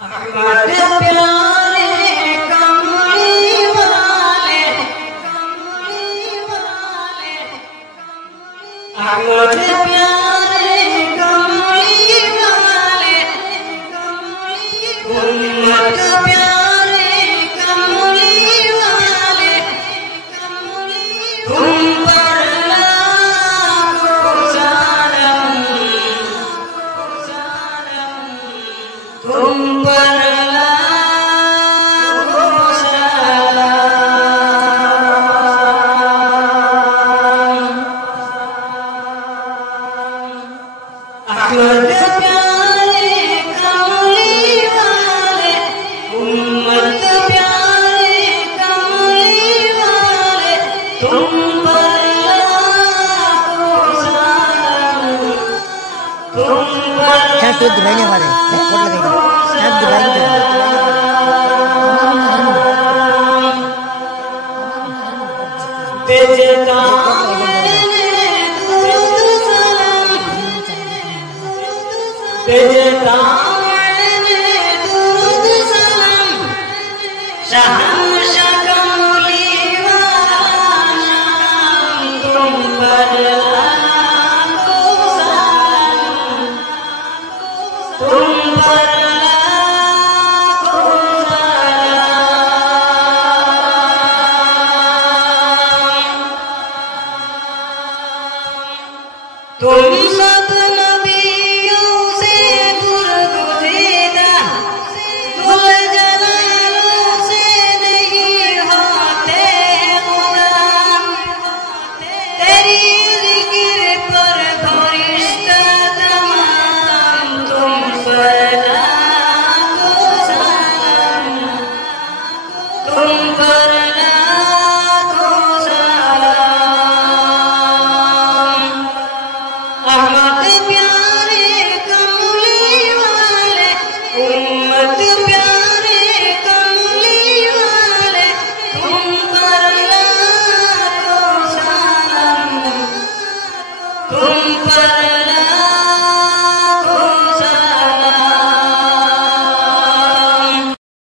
अहमद प्यारे कमली वाले अहमद प्यारे कमली वाले उम्मत प्यारे कमली वाले तुम पर लाखों सलाम तुम पर लाखों सलाम। अहमद प्यारे कमली वाले उम्मत प्यारे कमली वाले तुम पर लाखों सलाम तुम पर तो दिलाने वाले कोट लगाएगा आप दिलाएंगे भेजता मैंने दुरूद सलाम भेजता मैंने दुरूद सलाम शहंशाह कमली वाला नाम तुम पर लाखों सलाम तुम पर लाखों सलाम। तुम सब नबियों से गुरगुज़ीदा ज़ुल जलालों से नहीं होते गुलाम तेरी ज़िक्र पर फरिश्ता तमाम तुम पर लाखों सलाम तुम पर लाखों सलाम। अहमद प्यारे कमली वाले उम्मत प्यारे कमली वाले तुम पर लाखों सलाम तुम पर